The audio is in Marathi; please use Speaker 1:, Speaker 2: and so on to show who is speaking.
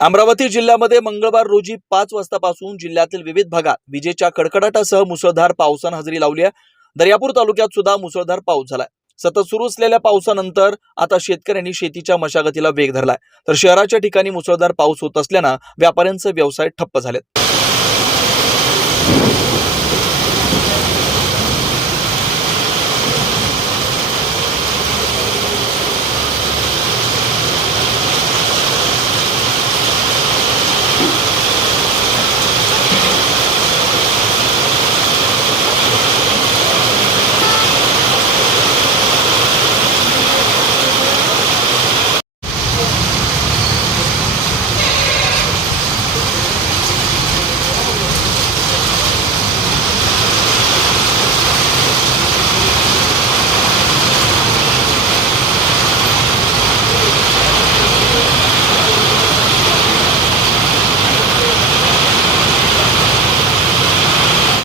Speaker 1: अमरावती जिल्ह्यामध्ये मंगळवार रोजी पाच वाजतापासून जिल्ह्यातील विविध भागात विजेच्या कडकडाटासह मुसळधार पावसानं हजेरी लावली आहे. दर्यापूर तालुक्यात सुद्धा मुसळधार पाऊस झालाय. सतत सुरू असलेल्या पावसानंतर आता शेतकऱ्यांनी शेतीच्या मशागतीला वेग धरलाय. तर शहराच्या ठिकाणी मुसळधार पाऊस होत असल्यानं व्यापाऱ्यांचे व्यवसाय ठप्प झालेत.